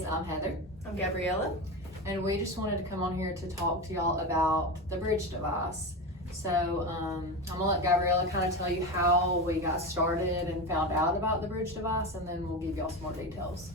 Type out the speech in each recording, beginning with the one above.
Anyways, I'm Heather, I'm Gabriella. and we just wanted to come on here to talk to y'all about the bridge device. So I'm gonna let Gabriella kind of tell you how we got started and found out about the bridge device, and then we'll give y'all some more details.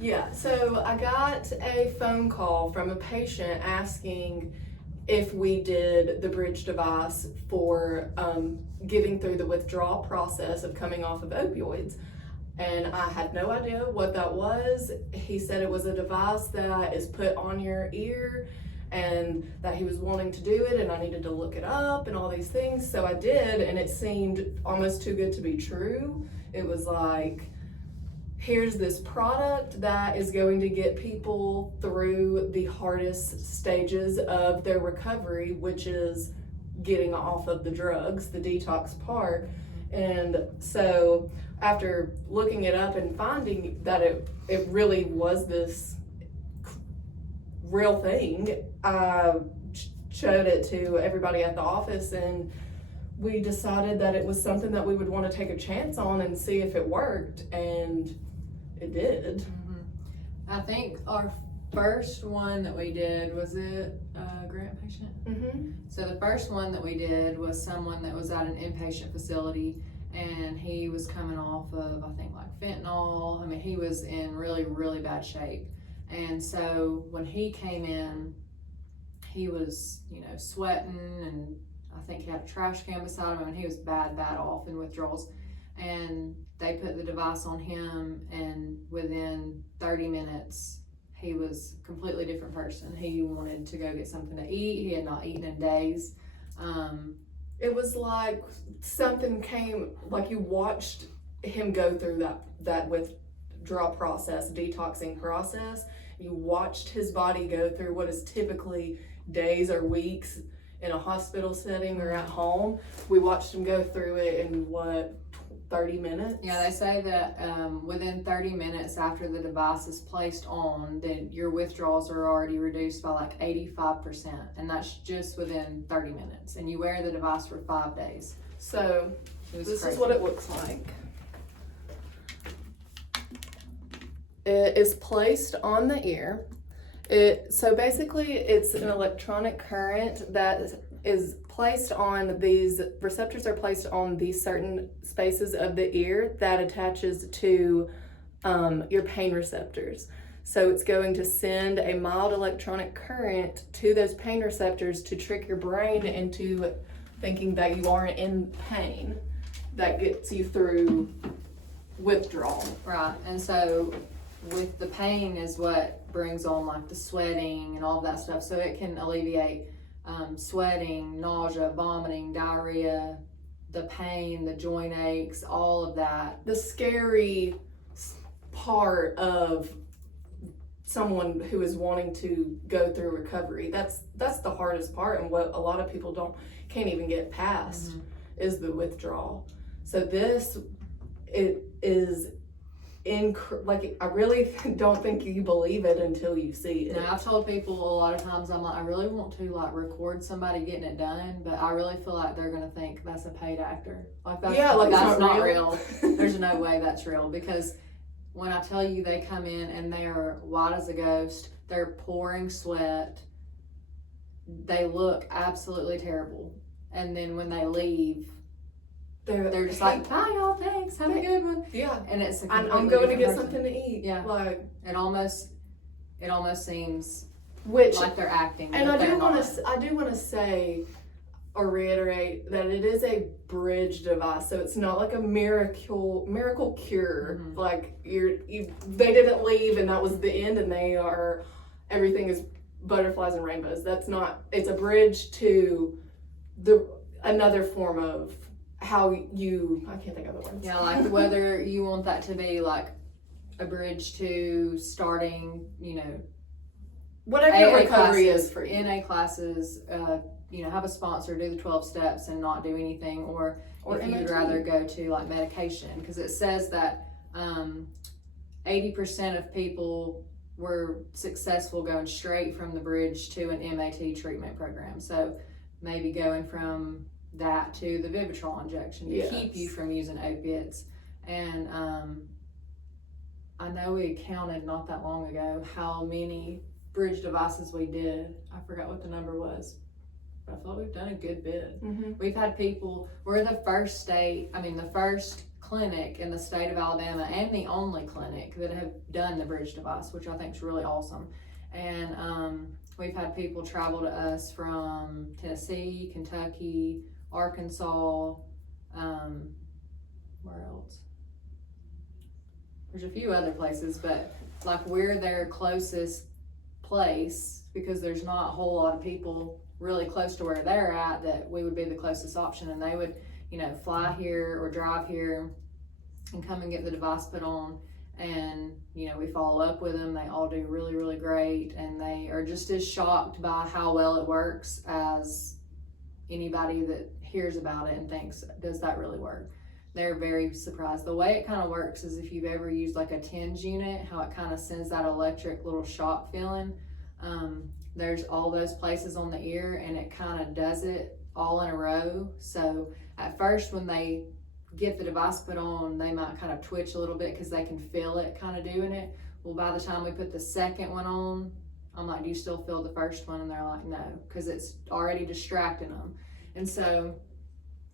Yeah, so I got a phone call from a patient asking if we did the bridge device for getting through the withdrawal process of coming off of opioids. And I had no idea what that was. He said it was a device that is put on your ear and that he was wanting to do it, and I needed to look it up and all these things. So I did, and it seemed almost too good to be true. It was like, here's this product that is going to get people through the hardest stages of their recovery, which is getting off of the drugs, the detox part. And so after looking it up and finding that it really was this real thing, I showed it to everybody at the office, and we decided that it was something that we would want to take a chance on and see if it worked, and it did. I think our first one that we did, was it a grant patient? So the first one that we did was someone that was at an inpatient facility, and he was coming off of, I think, like fentanyl. I mean, he was in really, really bad shape. And so when he came in, he was, sweating, and I think he had a trash can beside him, and he was bad off in withdrawals. And they put the device on him, and within 30 minutes, he was a completely different person. He wanted to go get something to eat. He had not eaten in days. It was like something came, like you watched him go through that withdrawal process, detoxing process. You watched his body go through what is typically days or weeks in a hospital setting or at home. We watched him go through it in 30 minutes? Yeah, they say that within 30 minutes after the device is placed on, then your withdrawals are already reduced by like 85%, and that's just within 30 minutes. And you wear the device for 5 days. So this crazy. is what it looks like. It is placed on the ear. So basically it's an electronic current that is placed on these receptors, are placed on these certain spaces of the ear that attaches to your pain receptors. So it's going to send a mild electronic current to those pain receptors to trick your brain into thinking that you aren't in pain. That gets you through withdrawal. Right, and so with the pain is what brings on like the sweating and all of that stuff. So it can alleviate sweating, nausea, vomiting, diarrhea, the pain, the joint aches, all of that. The scary part of someone who is wanting to go through recovery, that's the hardest part, and what a lot of people can't even get past is the withdrawal. So it is I really don't think you believe it until you see it. Now, I've told people a lot of times, I'm like, I really want to like record somebody getting it done, but I really feel like they're gonna think that's a paid actor. Like that's it's not real. There's no way that's real, because when I tell you they come in and they're white as a ghost, they're pouring sweat, they look absolutely terrible, and then when they leave, they're just like, bye y'all, thanks, have a good one. Yeah. And it's a I'm going to get person. something to eat. Yeah. Like it almost seems which like they're acting. And I do want to say or reiterate that it is a bridge device, so it's not like a miracle cure. Like they didn't leave and that was the end, and everything is butterflies and rainbows. That's not. It's a bridge to another form of how I can't think of the words. Yeah, like whether you want that to be like a bridge to starting, whatever your recovery is for you. NA classes, have a sponsor, do the 12 steps and not do anything, or if you'd rather go to like medication, because it says that 80% of people were successful going straight from the bridge to an MAT treatment program. So maybe going from that to the Vivitrol injection to keep you from using opiates. And I know we counted not that long ago how many bridge devices we did. I forgot what the number was, but I feel like we've done a good bit. We've had people, we're the first the first clinic in the state of Alabama and the only clinic that have done the bridge device, which I think is really awesome. And we've had people travel to us from Tennessee, Kentucky, Arkansas, where else? There's a few other places, but like we're their closest place because there's not a whole lot of people really close to where they're at that we would be the closest option, and they would, fly here or drive here and come and get the device put on. And we follow up with them. They all do really, really great, and they are just as shocked by how well it works as anybody that hears about it and thinks, does that really work? They're very surprised. The way it kind of works is if you've ever used like a TENS unit, how it kind of sends that electric little shock feeling. There's all those places on the ear, and it kind of does it all in a row. So at first when they get the device put on, they might kind of twitch a little bit because they can feel it kind of doing it. Well, by the time we put the second one on, I'm like, do you still feel the first one? And they're like, no, because it's already distracting them. And so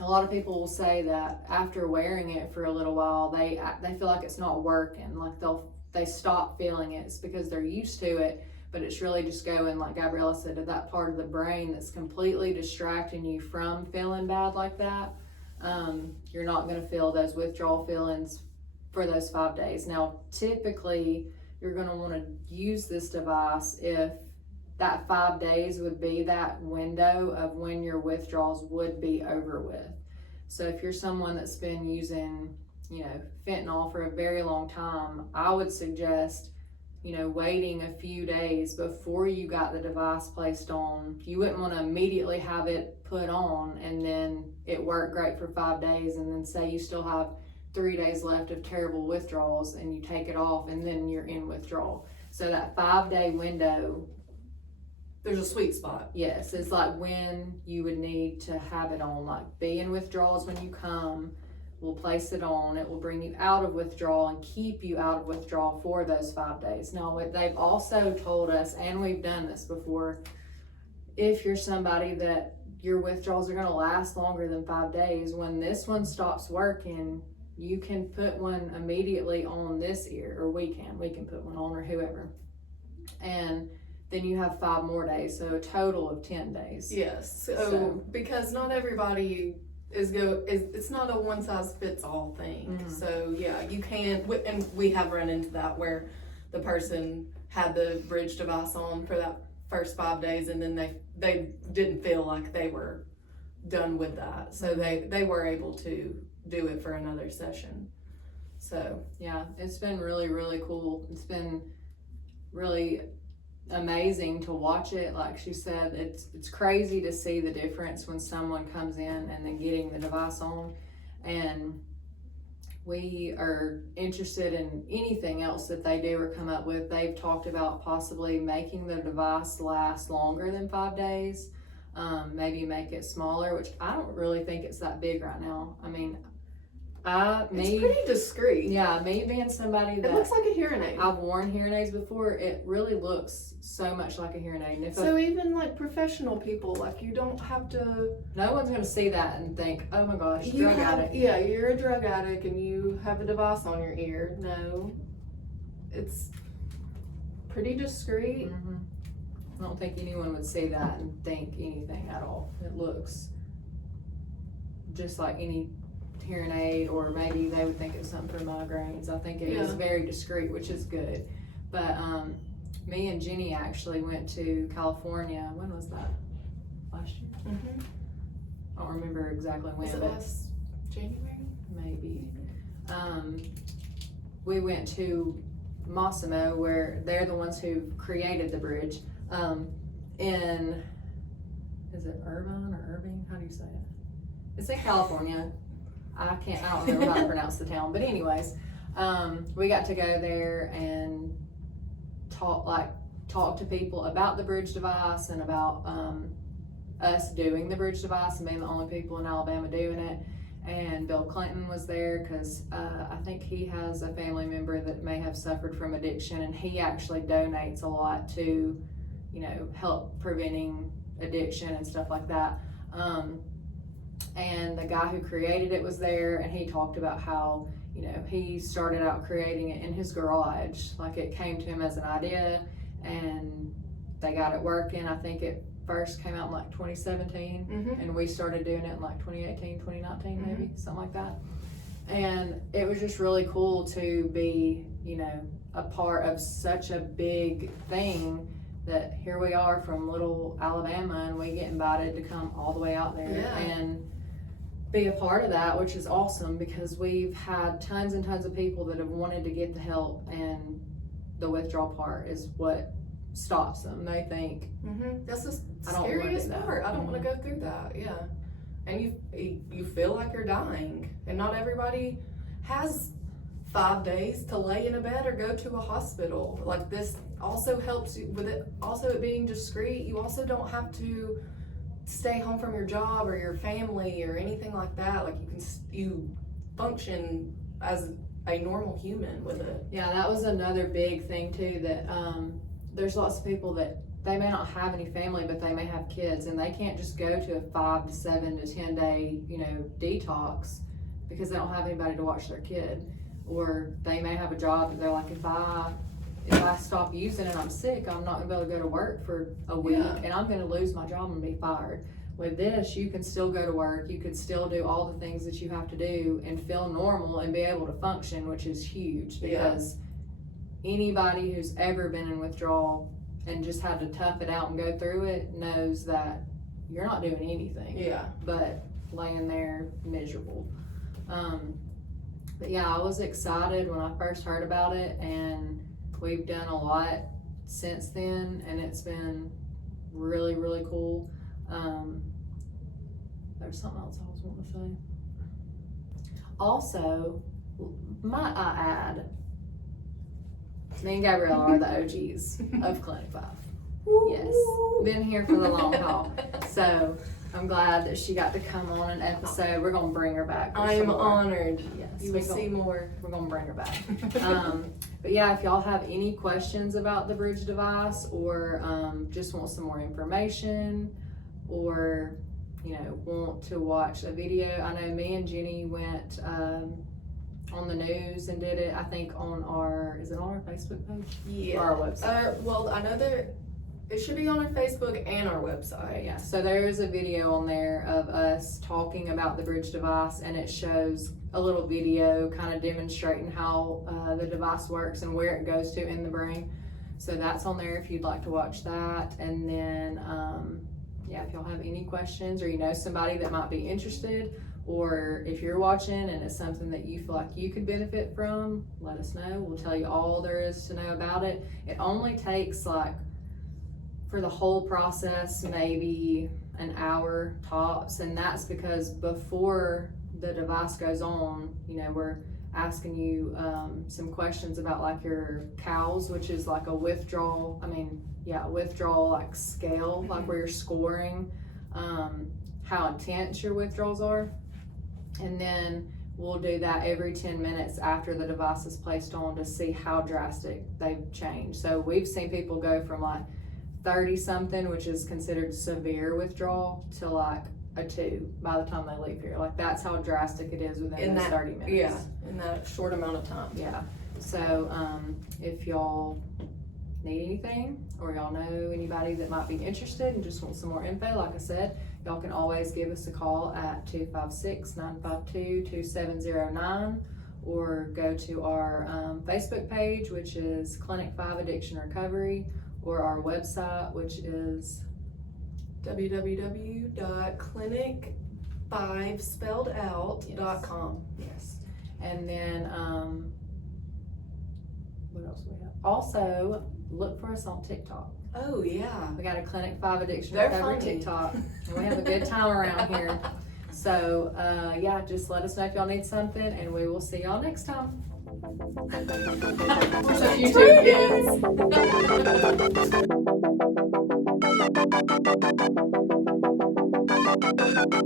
a lot of people will say that after wearing it for a little while, they feel like it's not working. Like they stop feeling it. It's because they're used to it, but it's really just going, like Gabriella said, to that part of the brain that's completely distracting you from feeling bad like that. You're not going to feel those withdrawal feelings for those 5 days. Now, typically, you're going to want to use this device if that 5 days would be that window of when your withdrawals would be over with. So if you're someone that's been using, fentanyl for a very long time, I would suggest, waiting a few days before you got the device placed on. You wouldn't want to immediately have it put on and then it worked great for 5 days, and then say you still have 3 days left of terrible withdrawals and you take it off and then you're in withdrawal. So that 5 day window, there's a sweet spot. Yes, it's like when you would need to have it on. Like, be in withdrawals when you come, we'll place it on, it will bring you out of withdrawal and keep you out of withdrawal for those 5 days. Now, what they've also told us, and we've done this before, if you're somebody that your withdrawals are going to last longer than 5 days, when this one stops working, you can put one immediately on this ear, or we can put one on, or whoever. And then you have 5 more days, so a total of 10 days. Yes, so because not everybody it's not a one size fits all thing. Mm-hmm. So yeah, you can, and we have run into that where the person had the bridge device on for that first 5 days, and then they didn't feel like they were done with that, so they were able to do it for another session. So yeah, it's been really, really cool. It's been really amazing to watch it. Like she said, it's crazy to see the difference when someone comes in and then getting the device on. And we are interested in anything else that they do or come up with. They've talked about possibly making the device last longer than 5 days, maybe make it smaller, which I don't really think it's that big right now. I mean, it's pretty discreet. Yeah, me being somebody that it looks like a hearing aid. I've worn hearing aids before, it really looks so much like a hearing aid. And so even like professional people, like you don't have to. No one's gonna see that and think, oh my gosh, drug addict. Yeah, you're a drug addict and you have a device on your ear. No, it's pretty discreet. Mm-hmm. I don't think anyone would see that and think anything at all. It looks just like any hearing aid, or maybe they would think it's something for migraines. I think it is very discreet, which is good. But me and Jenny actually went to California. When was that? Last year? Mm-hmm. I don't remember exactly when. Was it last January? Maybe. We went to Massimo, where they're the ones who created the bridge. In, is it Irvine or Irving? How do you say it? It's in California. I don't remember how to pronounce the town, but anyways, we got to go there and talk to people about the bridge device and about us doing the bridge device and being the only people in Alabama doing it. and Bill Clinton was there because I think he has a family member that may have suffered from addiction, and he actually donates a lot to, help preventing addiction and stuff like that. And the guy who created it was there, and he talked about how, he started out creating it in his garage. Like, it came to him as an idea, and they got it working. I think it first came out in like 2017, and we started doing it in like 2018, 2019, maybe, something like that. And it was just really cool to be, a part of such a big thing, that here we are from little Alabama, and we get invited to come all the way out there and be a part of that, which is awesome, because we've had tons and tons of people that have wanted to get the help, and the withdrawal part is what stops them. They think, that's the scariest part. I don't want to go through that. And you feel like you're dying, and not everybody has 5 days to lay in a bed or go to a hospital. Like, this also helps you with it. Also, it being discreet, you also don't have to stay home from your job or your family or anything like that. Like, you function as a normal human with it. Yeah, that was another big thing too, that there's lots of people that they may not have any family, but they may have kids, and they can't just go to a 5 to 7 to 10 day, detox, because they don't have anybody to watch their kid. Or they may have a job that they're like, if I stop using it, I'm sick, I'm not gonna be able to go to work for a week, and I'm gonna lose my job and be fired. With this, you can still go to work, you can still do all the things that you have to do and feel normal and be able to function, which is huge, because anybody who's ever been in withdrawal and just had to tough it out and go through it knows that you're not doing anything but laying there miserable. But I was excited when I first heard about it, and we've done a lot since then, and it's been really, really cool. There's something else I was wanting to say. Also, might I add, me and Gabrielle are the OGs of Clinic 5. Yes, been here for the long haul. So I'm glad that she got to come on an episode. We're gonna bring her back. I am honored. Yes, you will see more. We're gonna bring her back. But if y'all have any questions about the Bridge device, or just want some more information, or want to watch a video, I know me and Jenny went on the news and did it. I think on our Facebook page? Or our website? Well, I know that it should be on our Facebook and our website. So there is a video on there of us talking about the Bridge device, and it shows a little video kind of demonstrating how the device works and where it goes to in the brain. So that's on there if you'd like to watch that. And then, if y'all have any questions, or somebody that might be interested, or if you're watching and it's something that you feel like you could benefit from, let us know. We'll tell you all there is to know about it. It only takes, for the whole process, maybe an hour tops, and that's because before the device goes on, we're asking you some questions about your COWS, which is like a withdrawal scale, where you're scoring how intense your withdrawals are. And then we'll do that every 10 minutes after the device is placed on to see how drastic they've changed. So we've seen people go from 30 something, which is considered severe withdrawal, to a 2 by the time they leave here. That's how drastic it is within those 30 minutes. Yeah, in that short amount of time. Yeah. So if y'all need anything, or y'all know anybody that might be interested and just want some more info, like I said, y'all can always give us a call at 256-952-2709, or go to our Facebook page, which is Clinic 5 Addiction Recovery, or our website, which is www.clinic5spelledout.com. Yes. And then what else do we have? Also, look for us on TikTok. Oh yeah. We got a Clinic 5 Addiction They're Recovery funny. TikTok, and we have a good time around here. So just let us know if y'all need something, and we will see y'all next time. So you too, kids.